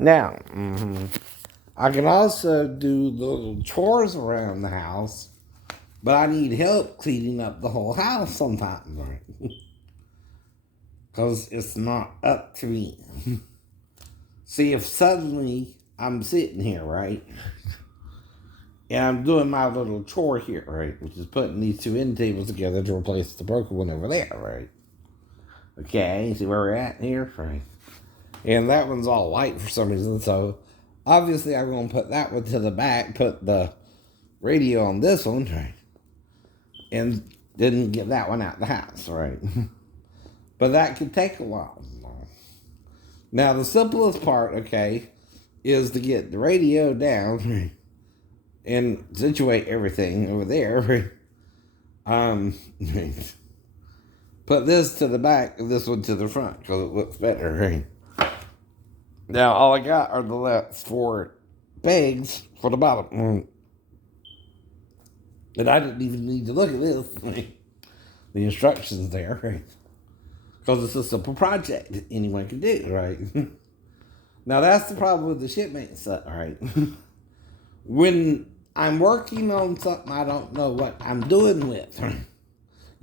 Now, I can also do little chores around the house, but I need help cleaning up the whole house sometimes, right? Because it's not up to me. See, if suddenly I'm sitting here, right, and I'm doing my little chore here, right, which is putting these two end tables together to replace the broken one over there, right? Okay, see where we're at here, right? And that one's all white for some reason, so obviously I'm going to put that one to the back, put the radio on this one, right? And didn't get that one out the house, right? But that could take a while. Now, the simplest part, okay, is to get the radio down and situate everything over there. Put this to the back and this one to the front because it looks better, right? Now, all I got are the last four pegs for the bottom. And I didn't even need to look at this. The instructions there, right? Because it's a simple project that anyone can do, right? Now, that's the problem with the shipmate set, right? When I'm working on something I don't know what I'm doing with,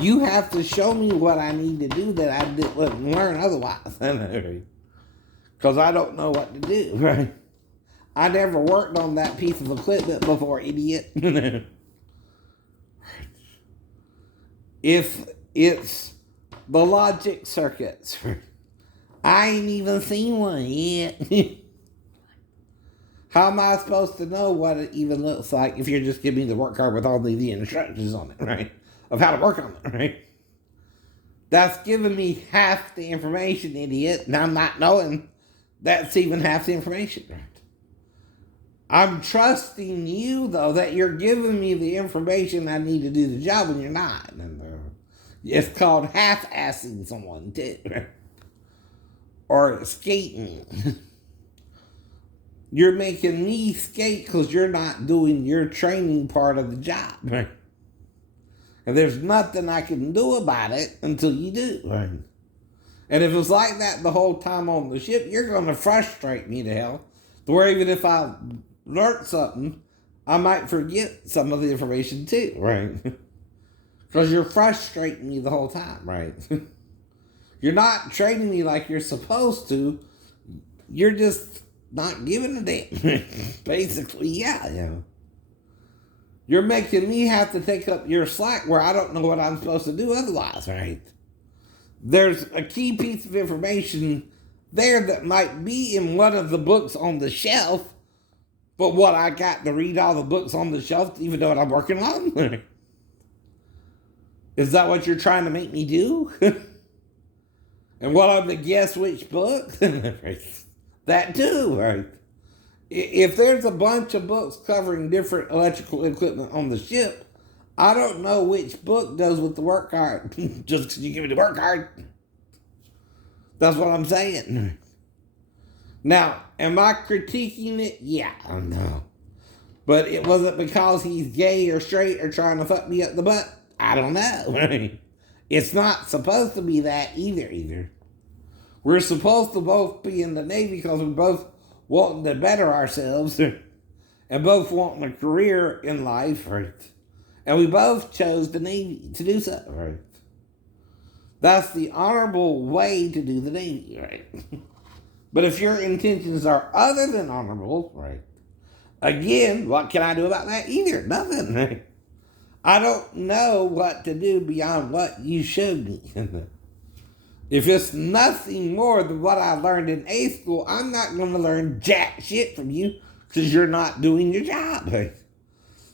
you have to show me what I need to do that I wouldn't learn otherwise. Because I don't know what to do, right? I never worked on that piece of equipment before, idiot. If it's the logic circuits, I ain't even seen one yet. How am I supposed to know what it even looks like if you're just giving me the work card with all the instructions on it, right? Of how to work on it, right? That's giving me half the information, idiot, and I'm not knowing that's even half the information, right? I'm trusting you, though, that you're giving me the information I need to do the job when you're not. And it's called half-assing someone, too. Or skating. You're making me skate because you're not doing your training part of the job, right? And there's nothing I can do about it until you do, right? And if it's like that the whole time on the ship, you're going to frustrate me to hell. To where even if I learned something, I might forget some of the information too, right? Because you're frustrating me the whole time, right? You're not training me like you're supposed to. You're just not giving a damn. Basically, yeah. You're making me have to take up your slack where I don't know what I'm supposed to do otherwise, right? There's a key piece of information there that might be in one of the books on the shelf, but what I got to read all the books on the shelf to even know what I'm working on? Is that what you're trying to make me do? And what I'm to guess which book? That too, right? If there's a bunch of books covering different electrical equipment on the ship, I don't know which book goes with the work card. Just because you give me the work card. That's what I'm saying. Now, am I critiquing it? Yeah, I know. But it wasn't because he's gay or straight or trying to fuck me up the butt. I don't know. It's not supposed to be that either. We're supposed to both be in the Navy because we both wanting to better ourselves and both wanting a career in life, right? And we both chose the Navy to do so, right? That's the honorable way to do the Navy, right? But if your intentions are other than honorable, right? Again, what can I do about that? Either. Nothing, right? I don't know what to do beyond what you showed me. If it's nothing more than what I learned in A school, I'm not going to learn jack shit from you because you're not doing your job.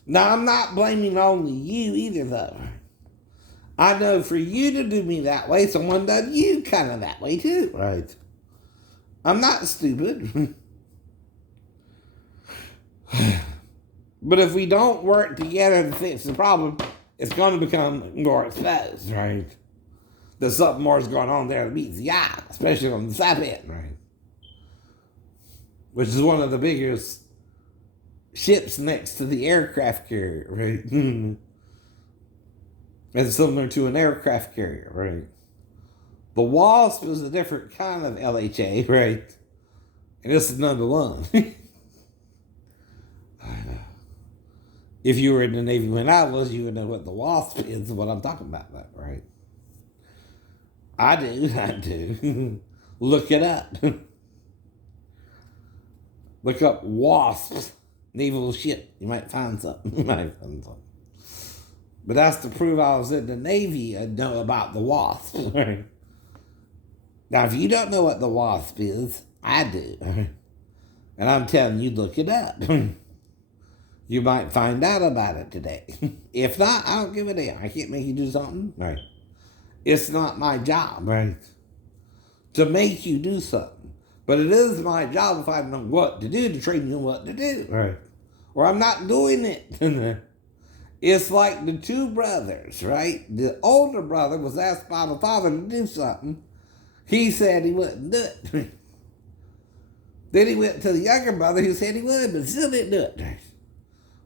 Now, I'm not blaming only you either, though. I know for you to do me that way, someone done you kind of that way too, right? I'm not stupid. But if we don't work together to fix the problem, it's going to become more exposed, right? There's something more is going on there that meets the eye, especially on the side end, right? Which is one of the biggest ships next to the aircraft carrier, right? It's similar to an aircraft carrier, right? The Wasp is a different kind of LHA, right? And this is number one. If you were in the Navy when I was, you would know what the WASP is, what I'm talking about, right? I do. Look it up. Look up WASPs, naval ship. You might find something. But that's to prove I was in the Navy and know about the WASP. Right? Now, if you don't know what the WASP is, I do. And I'm telling you, look it up. You might find out about it today. If not, I don't give a damn. I can't make you do something. Right. It's not my job, right, to make you do something. But it is my job if I know what to do to train you what to do. Right. Or I'm not doing it. It's like the two brothers, right? The older brother was asked by the father to do something. He said he wouldn't do it. Then he went to the younger brother who said he would, but still didn't do it.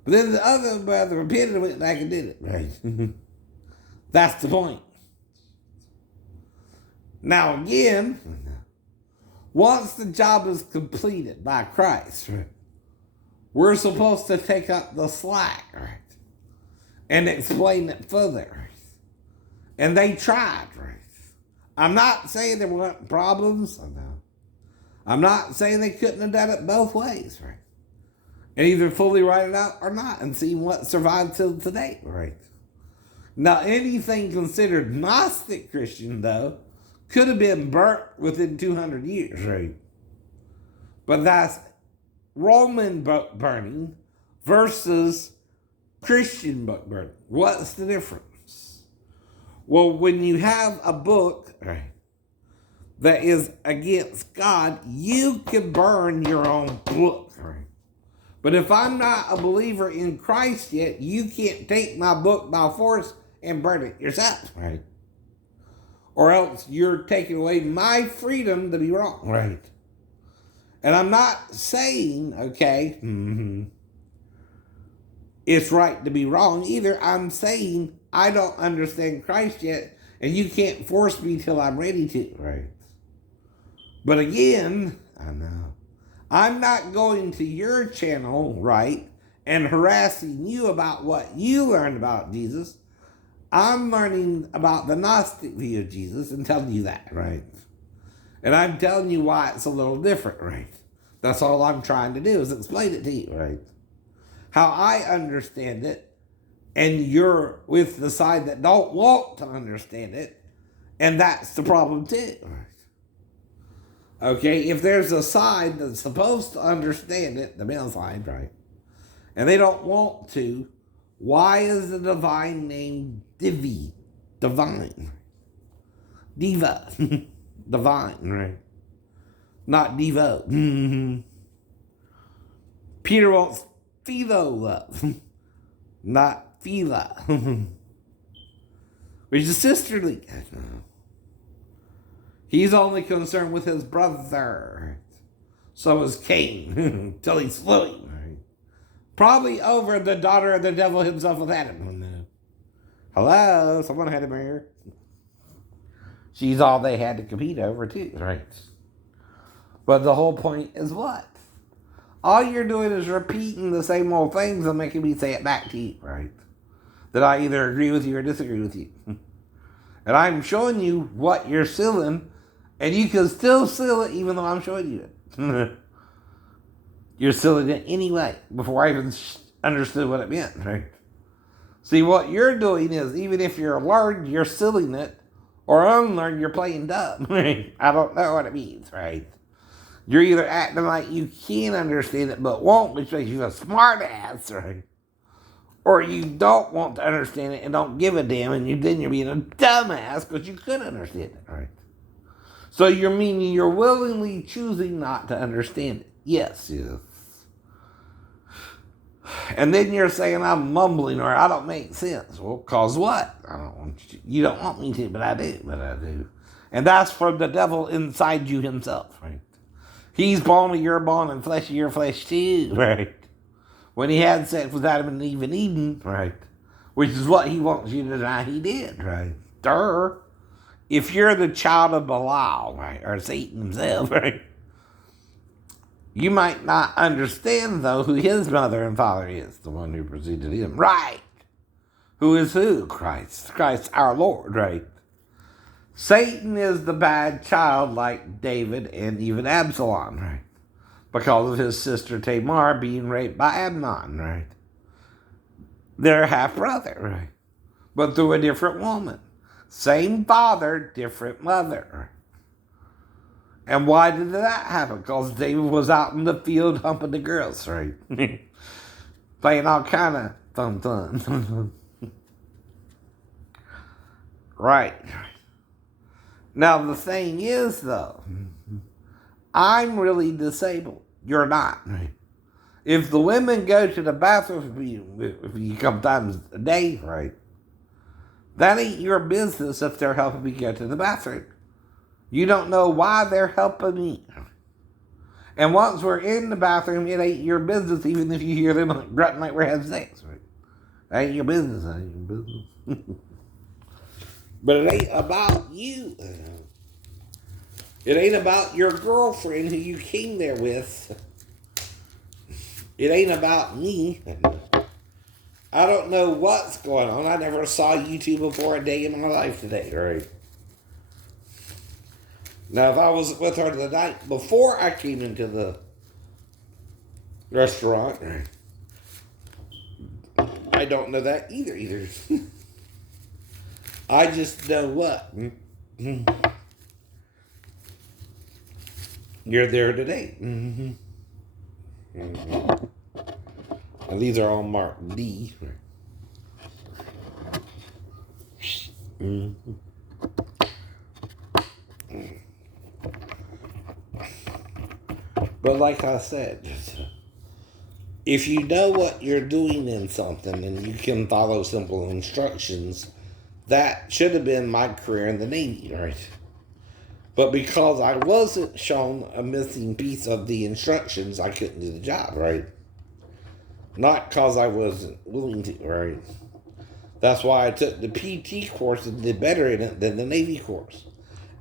But then the other brother repented and went back and did it, right? That's the point. Now again, once the job is completed by Christ, right, we're supposed to take up the slack, right, and explain it further. Right? And they tried, right? I'm not saying there weren't problems. No. I'm not saying they couldn't have done it both ways, right? And either fully write it out or not and see what survived till today, right? Now, anything considered Gnostic Christian, though, could have been burnt within 200 years, right? But that's Roman book burning versus Christian book burning. What's the difference? Well, when you have a book, right, that is against God, you can burn your own book, right? But if I'm not a believer in Christ yet, you can't take my book by force and burn it yourself, right? Or else you're taking away my freedom to be wrong, right? And I'm not saying, okay, it's right to be wrong either. I'm saying I don't understand Christ yet, and you can't force me till I'm ready to, right? But again, I know, I'm not going to your channel, right, and harassing you about what you learned about Jesus. I'm learning about the Gnostic view of Jesus and telling you that, right? And I'm telling you why it's a little different, right? That's all I'm trying to do is explain it to you, right? How I understand it, and you're with the side that don't want to understand it, and that's the problem too, right? Okay, if there's a side that's supposed to understand it, the male side, right, and they don't want to, why is the divine name Divi? Divine. Diva. Divine, right? Not Devo. Peter wants Philo love. Not Phila. Which is sisterly. He's only concerned with his brother. So is Cain. Till he slew him. Right? Probably over the daughter of the devil himself with Adam. Hello? Someone had to marry her. She's all they had to compete over too. Right. But the whole point is what? All you're doing is repeating the same old things and making me say it back to you. Right. That I either agree with you or disagree with you. And I'm showing you what you're sealing, and you can still seal it even though I'm showing you it. You're sealing it anyway, before I even understood what it meant, right? See, what you're doing is, even if you're learned, you're sealing it, or unlearned, you're playing dumb. Right? I don't know what it means, right? You're either acting like you can understand it but won't, which makes you a smart ass, right? Or you don't want to understand it and don't give a damn, and then you're being a dumbass because you could understand it, right? So you're meaning you're willingly choosing not to understand it. Yes. And then you're saying I'm mumbling or I don't make sense. Well, cause what? I don't want you don't want me to, but I do. And that's from the devil inside you himself, right? He's bone of your bone and flesh of your flesh too, right? When he had sex with Adam and Eve in Eden, right? Which is what he wants you to deny he did, right? Duh. If you're the child of Belial, right, or Satan himself, right, You might not understand, though, who his mother and father is, the one who preceded him. Right. Who is who? Christ. Christ our Lord, right? Satan is the bad child like David and even Absalom, right? Because of his sister Tamar being raped by Amnon, right? They're half brother, right? But through a different woman. Same father, different mother. And why did that happen? Because David was out in the field humping the girls, right? Playing all kind of fun. Right. Now the thing is, though, I'm really disabled. You're not. Right? If the women go to the bathroom if you a couple times a day, right? That ain't your business if they're helping me go to the bathroom. You don't know why they're helping me. And once we're in the bathroom, it ain't your business, even if you hear them grunting like we're having sex. Right? That ain't your business. That ain't your business. But it ain't about you. It ain't about your girlfriend who you came there with. It ain't about me. I don't know what's going on. I never saw YouTube before a day in my life today, right? Now, if I was with her the night before I came into the restaurant, I don't know that either. I just know what. You're there today. And these are all marked D. But like I said, if you know what you're doing in something and you can follow simple instructions, that should have been my career in the Navy, right? But because I wasn't shown a missing piece of the instructions, I couldn't do the job, right? Not because I wasn't willing to, right? That's why I took the PT course and did better in it than the Navy course.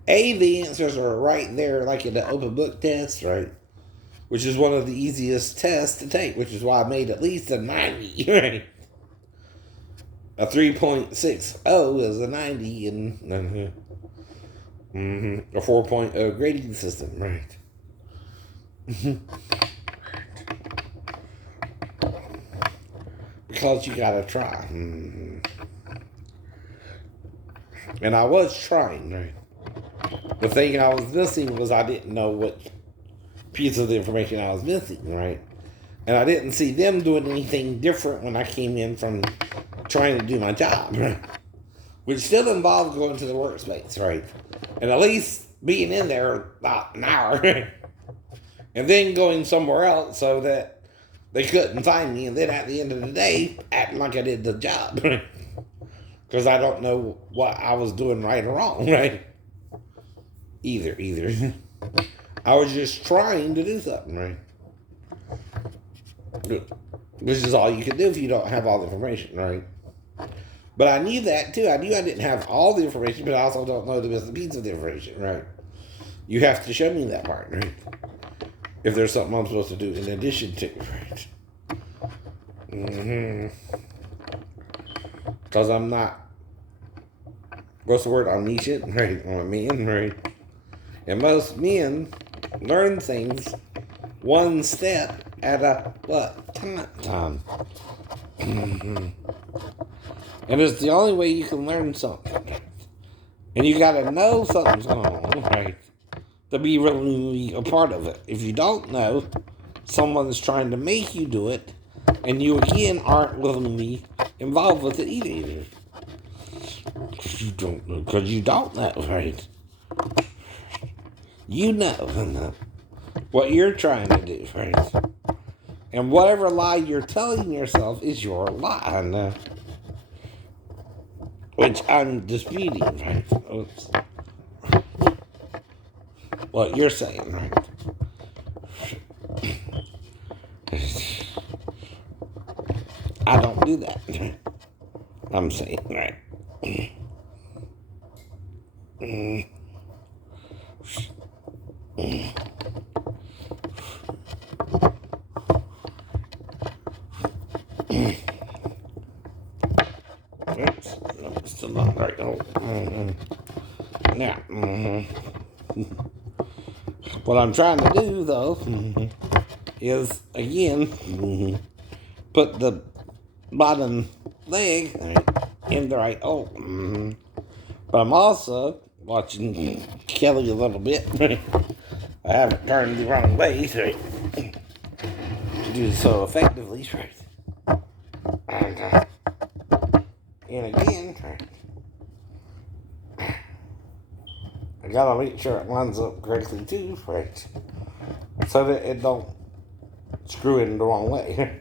The answers are right there, like in the open book test, right? Which is one of the easiest tests to take, which is why I made at least a 90, right? A 3.60 is a 90 in a 4.0 grading system, right? Because you gotta try. And I was trying, right? The thing I was missing was I didn't know what piece of the information I was missing, right? And I didn't see them doing anything different when I came in from trying to do my job, right? Which still involved going to the workspace, right? And at least being in there about an hour, and then going somewhere else so that they couldn't find me, and then at the end of the day, acting like I did the job, because I don't know what I was doing right or wrong, right? Either. I was just trying to do something, right? Which is all you can do if you don't have all the information, right? But I knew that too. I knew I didn't have all the information, but I also don't know the missing piece of the information, right? You have to show me that part, right? If there's something I'm supposed to do in addition to, right? Because I'm not, what's the word, omniscient, right? I'm a man, right? And most men learn things one step at a time. And it's the only way you can learn something. And you gotta know something's going on, right? To be really a part of it. If you don't know, someone's trying to make you do it, and you again aren't willingly involved with it either. You don't know, because you don't know, right? You know what you're trying to do, right? And whatever lie you're telling yourself is your lie, which I'm disputing, right? Oops. What you're saying, right? I don't do that. I'm saying, right? Right. Oh, Now, what I'm trying to do, though, is, again, put the bottom leg in the right hole. But I'm also watching Kelly a little bit. I haven't turned the wrong way to do so effectively. And again, I gotta make sure it lines up correctly too, so that it don't screw it in the wrong way.